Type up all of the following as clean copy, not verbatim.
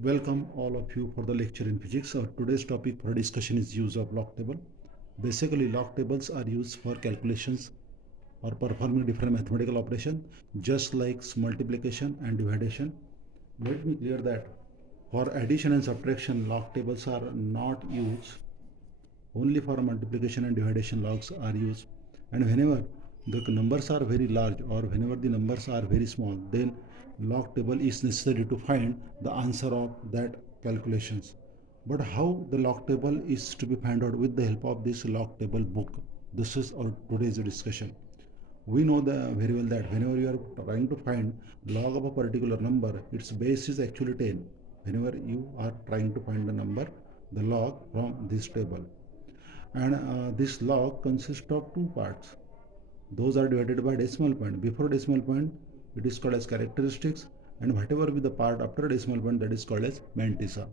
Welcome all of you for the lecture in physics. Today's topic for discussion is use of log table. Basically, log tables are used for calculations or performing different mathematical operations, just like multiplication and division. Let me clear that for addition and subtraction, log tables are not used. Only for multiplication and division logs are used. And whenever the numbers are very large or whenever the numbers are very small, then log table is necessary to find the answer of that calculations. But how the log table is to be found out with the help of this log table book? This is our today's discussion. We know very well that whenever you are trying to find log of a particular number, its base is actually 10. Whenever you are trying to find the number, the log from this table, and this log consists of two parts. Those are divided by decimal point. Before decimal point, it is called as characteristics, and whatever be the part after decimal point, that is called as mantissa.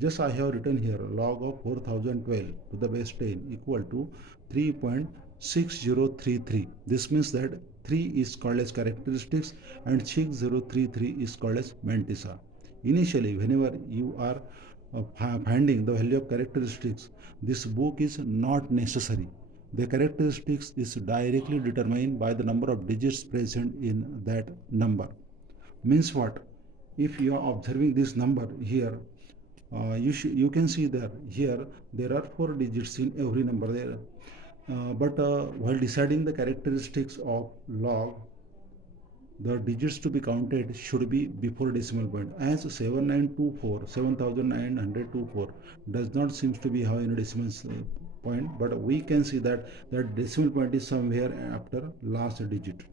Just I have written here log of 4012 to the base 10 equal to 3.6033. This means that 3 is called as characteristics and 6033 is called as mantissa. Initially, whenever you are finding the value of characteristics, this book is not necessary. The characteristics is directly determined by the number of digits present in that number. Means what? If you are observing this number here, you can see that here there are 4 digits in every number there. But while deciding the characteristics of log, the digits to be counted should be before decimal point, as 7924 does not seems to be have any decimal point, but we can see that that decimal point is somewhere after last digit.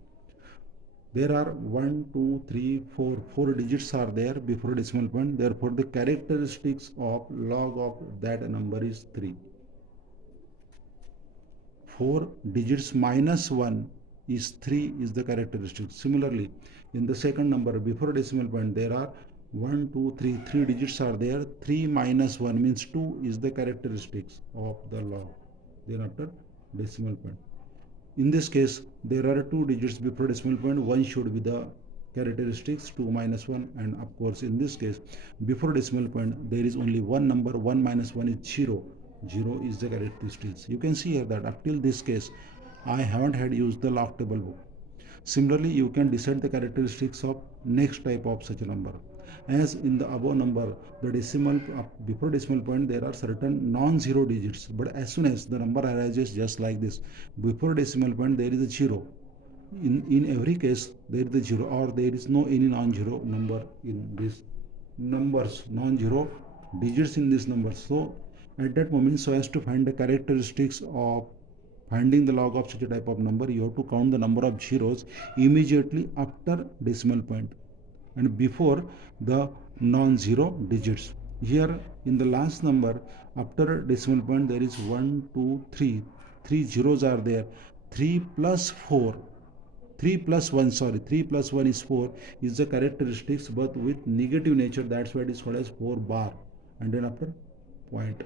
There are 1 2 3 4 4 digits are there before decimal point, therefore the characteristics of log of that number is 3. 4 digits minus 1 is 3 is the characteristic. Similarly, in the second number before decimal point, there are 1 2 3 3 digits are there. 3 minus 1 means 2 is the characteristics of the log. Then after decimal point, in this case there are 2 digits before decimal point, 1 should be the characteristics, 2 minus 1, and of course in this case before decimal point there is only one number, 1 minus 1 is 0. 0 is the characteristics. You can see here that up till this case I haven't had used the log table book. Similarly, you can decide the characteristics of next type of such a number. As in the above number, the decimal before decimal point there are certain non-zero digits, but as soon as the number arises just like this, before decimal point there is a 0. In every case there is a 0 or there is no any non-zero number in this numbers, non-zero digits in this number. So at that moment, so as to find the characteristics of finding the log of such a type of number, you have to count the number of zeros immediately after decimal point and before the non-zero digits. Here in the last number after decimal point there is 1 2 3, 3 zeros are there. 3 plus 4, 3 plus 1, sorry, 3 plus 1 is 4 is the characteristics, but with negative nature, that's why it is called as 4 bar, and then after point.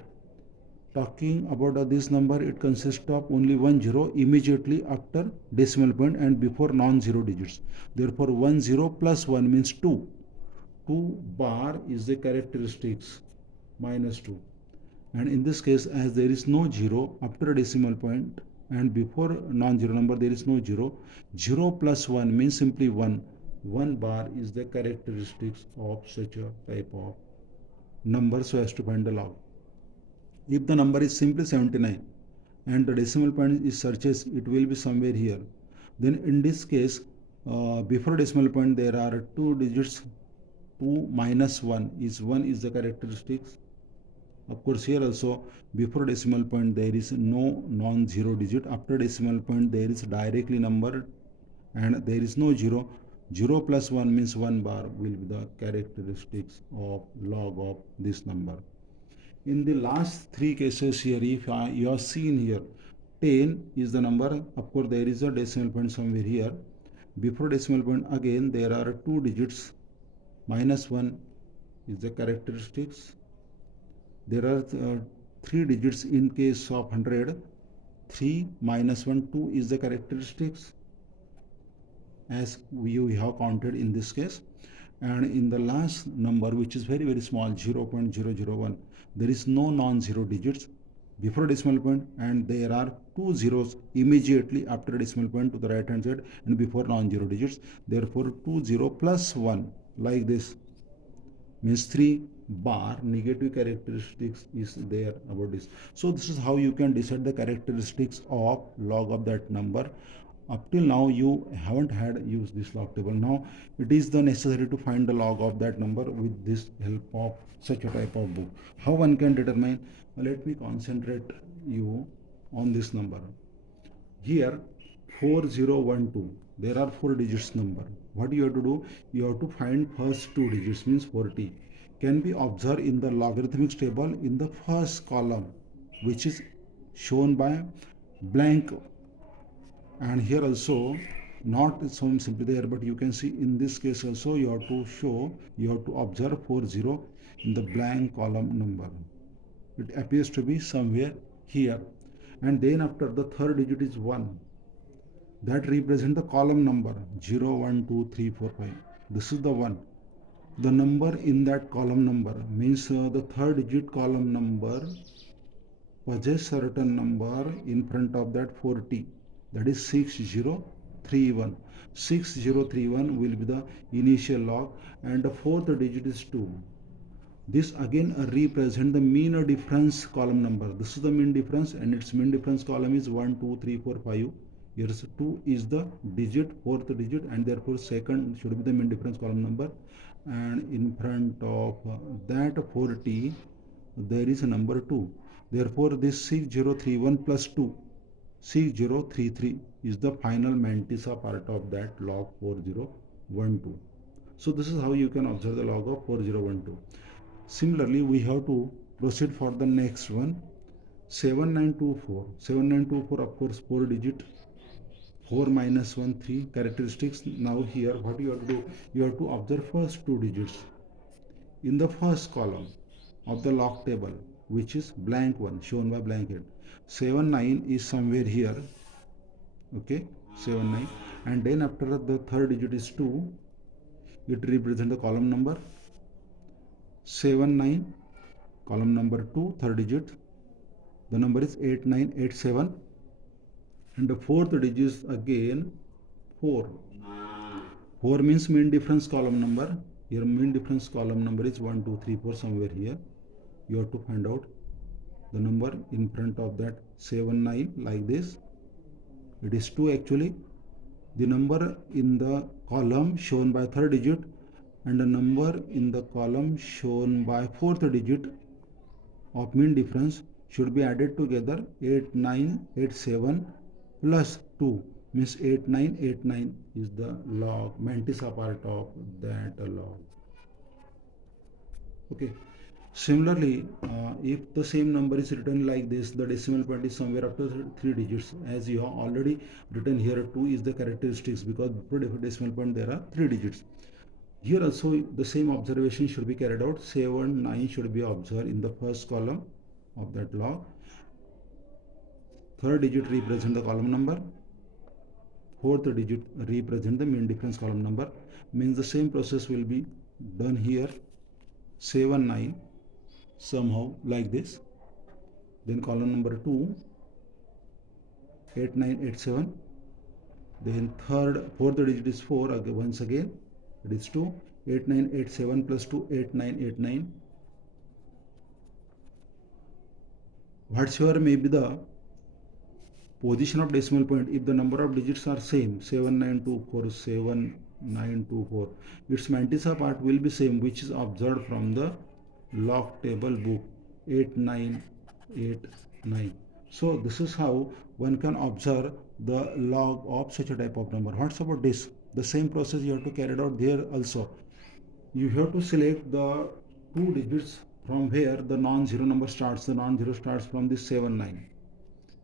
Talking about this number, it consists of only one zero immediately after decimal point and before non-zero digits. Therefore 1 0 plus 1 means 2. 2 bar is the characteristics, minus 2. And in this case, as there is no 0 after a decimal point and before non-zero number there is no 0, 0 plus 1 means simply 1. 1 bar is the characteristics of such a type of number, so as to find the log. If the number is simply 79 and the decimal point is searches, it will be somewhere here. Then in this case, before decimal point there are 2 digits. 2 minus 1 is the characteristics. Of course, here also before decimal point there is no non-zero digit. After decimal point there is directly number and there is no 0. 0 plus 1 means 1 bar will be the characteristics of log of this number. In the last three cases here, if you have seen here, 10 is the number. Of course, there is a decimal point somewhere here. Before decimal point, again, there are 2 digits. Minus 1 is the characteristics. There are 3 digits in case of 100. 3 minus 1, 2 is the characteristics, as we have counted in this case. and in the last number, which is very small, 0.001, there is no non-zero digits before decimal point, and there are two zeros immediately after decimal point to the right hand side and before non-zero digits. Therefore 20 plus 1, like this, means 3 bar negative characteristics is there about this. So this is how you can decide the characteristics of log of that number. Up till now you haven't had used this log table. Now it is the necessary to find the log of that number with this help of such a type of book. How one can determine? Let me concentrate you on this number. Here 4012, there are 4 digits number. What you have to do? You have to find first 2 digits, means 40 can be observed in the logarithmic table in the first column, which is shown by blank. And here also not shown simply there, but you can see in this case also you have to observe 40 in the blank column number. It appears to be somewhere here. And then after the third digit is 1, that represents the column number 0, 1, 2, 3, 4, 5. This is the 1. The number in that column number means the third digit column number possesses certain number in front of that 40, that is 6031. 6031 will be the initial log, and the fourth digit is 2. This again represents the mean difference column number. This is the mean difference, and its mean difference column is 1, 2, 3, 4, 5. Here 2 is the digit, fourth digit, and therefore second should be the mean difference column number. And in front of that 40 there is a number 2. Therefore this 6031 plus 2, 6033 is the final mantissa part of that log 4012. So this is how you can observe the log of 4012. Similarly, we have to proceed for the next one, 7924. 7924, of course, 4 digit, 4 minus 1, 3 characteristics. Now here what you have to do? You have to observe first 2 digits in the first column of the log table, which is blank one, shown by blank head. 79 is somewhere here, okay, 79, and then after the third digit is 2, it represents the column number 79, column number 2, third digit, the number is 8987, and the fourth digit is again 4. 4 means mean difference column number. Here mean difference column number is 1, 2, 3, 4, somewhere here. You have to find out the number in front of that 79, like this. It is 2 actually. The number in the column shown by third digit and the number in the column shown by fourth digit of mean difference should be added together. 8987 plus 2 means 8989 is the log, mantissa part of that log. Okay. Similarly, if the same number is written like this, the decimal point is somewhere after 3 digits. As you have already written here, 2 is the characteristics, because before decimal point there are 3 digits. Here also the same observation should be carried out. 7, 9 should be observed in the first column of that log. Third digit represents the column number. Fourth digit represents the mean difference column number. Means the same process will be done here. 7, 9, somehow like this. Then column number 2, 8987. Then fourth digit is 4. Once again it is 2. 8987 plus 2, 8989. Whatsoever may be the position of decimal point, if the number of digits are same, 7924, 7924, its mantissa part will be same, which is observed from the log table book, 8989. So this is how one can observe the log of such a type of number. What's about this? The same process you have to carry out there also. You have to select the 2 digits from where the non-zero number starts. The non-zero starts from this 79.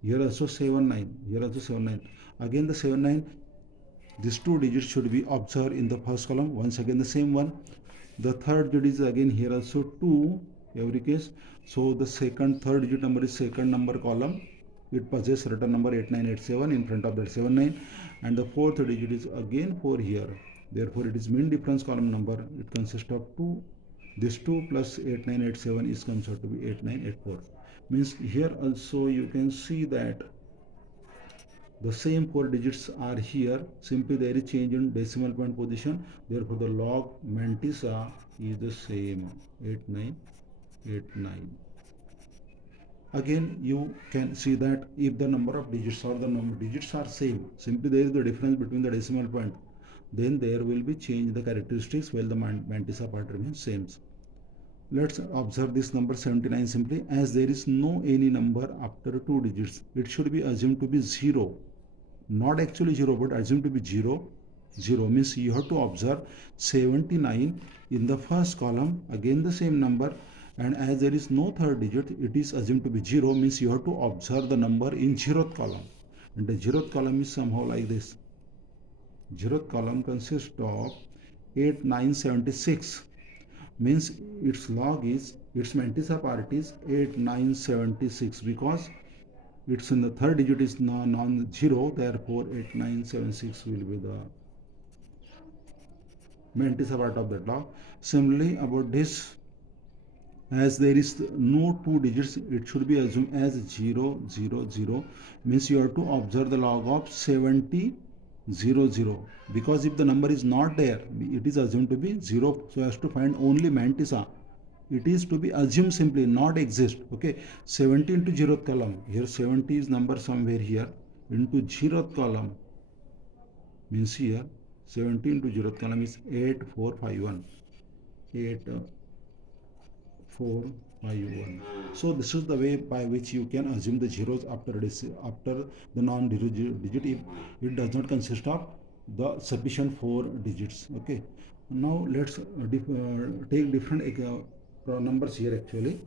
Here also 79. Here also 79. Again the 79. These 2 digits should be observed in the first column. Once again the same one. The third digit is again here also 2 every case. So the third digit number is second number column. It possesses certain number 8987 in front of that 79, and the fourth digit is again 4 here. Therefore, it is mean difference column number. It consists of 2. This 2 plus 8987 is comes out to be 8984. Means here also you can see that the same 4 digits are here. Simply there is change in decimal point position. Therefore, the log mantissa is the same 8989. Again, you can see that if the number of digits or the number of digits are same, simply there is the difference between the decimal point, then there will be change the characteristics while the mantissa part remains same. Let's observe this number 79 simply. As there is no any number after 2 digits, it should be assumed to be 0. Not actually 0, but assumed to be 0. 0 means you have to observe 79 in the first column, again the same number, and as there is no third digit, it is assumed to be 0, means you have to observe the number in 0th column. And the 0th column is somehow like this. 0th column consists of 8976, means its log is, its mantissa part is 8976, because it's in the third digit is non-zero, therefore 8976 will be the mantissa part of that log. Similarly, about this, as there is no 2 digits, it should be assumed as 0, 0, 0, means you have to observe the log of 70, 0, 0, because if the number is not there, it is assumed to be 0, so as to find only mantissa, it is to be assumed simply, not exist. Okay, 70 into 0th column, here 70 is number somewhere here, into 0th column, means here 70 into 0th column is 8451. 8451. So this is the way by which you can assume the zeros after the non-digit if it does not consist of the sufficient 4 digits. Okay, now let's take different numbers here. Actually,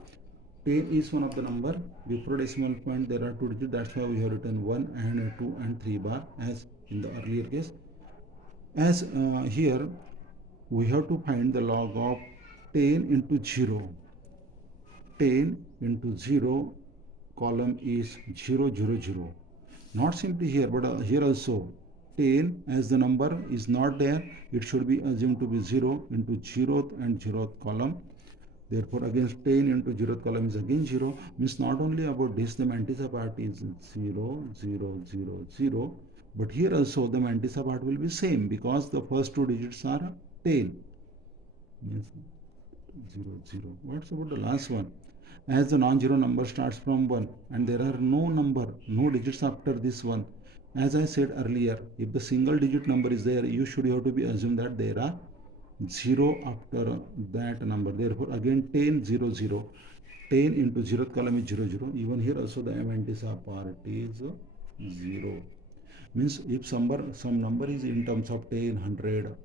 10 is one of the number. Before decimal point there are 2 digits, that's why we have written 1 and 2 and 3 bar as in the earlier case. As here we have to find the log of 10 into 0. 10 into 0 column is 0, 0, 0. Not simply here, but here also 10, as the number is not there, it should be assumed to be 0 into 0th and 0th column. Therefore, again 10 into 0th column is again 0. Means not only about this, the mantissa part is 0, 0, 0, 0. But here also the mantissa part will be same, because the first 2 digits are 10. Means 0, 0. What's about the last one? As the non-zero number starts from 1 and there are no digits after this one. As I said earlier, if the single digit number is there, you should have to be assumed that there are 0 after that number. Therefore, again 10, 0, 0. 10 into 0th column is 0, 0. Even here also the mantissa part is 0. Means if some number is in terms of 10, 100,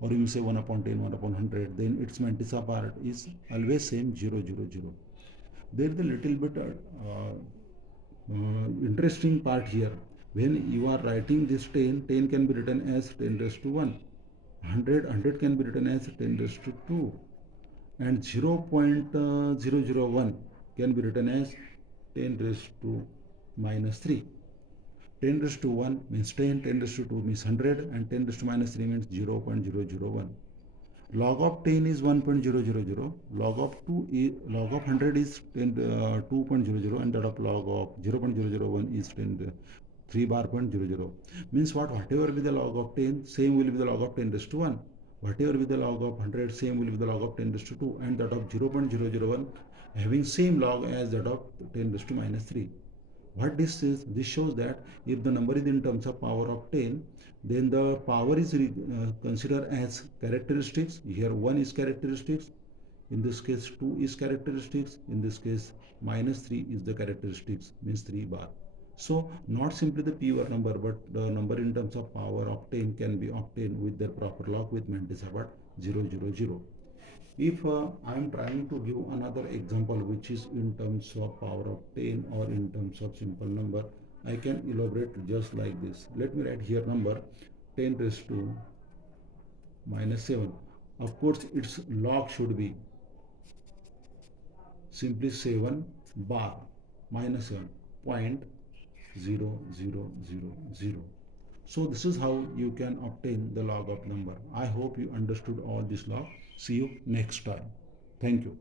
or you say 1 upon 10, 1 upon 100, then its mantissa part is always same 0, 0, 0. There is a little bit interesting part here. When you are writing this 10, 10 can be written as 10 raised to 1. 100 can be written as 10 raised to 2. And 0.001 can be written as 10 raised to minus 3. 10 raised to 1 means 10, 10 raised to 2 means 100, and 10 raised to minus 3 means 0.001. Log of 10 is 1.000, log of 100 is 2.00, and that of log of 0.001 is 3 bar 0.00. Means whatever be the log of 10, same will be the log of 10 raised to 1. Whatever be the log of 100, same will be the log of 10 raised to 2, and that of 0.001 having same log as that of 10 raised to minus 3. What this is, this shows that if the number is in terms of power of 10, then the power is considered as characteristics. Here 1 is characteristics, in this case 2 is characteristics, in this case minus 3 is the characteristics, means 3 bar. So not simply the pure number, but the number in terms of power of 10 can be obtained with their proper log with mantissa part 0, 0, 0. If I am trying to give another example which is in terms of power of 10 or in terms of simple number, I can elaborate just like this. Let me write here number 10 raised to minus 7. Of course, its log should be simply 7 bar minus 7 .0000. So this is how you can obtain the log of number. I hope you understood all this log. See you next time. Thank you.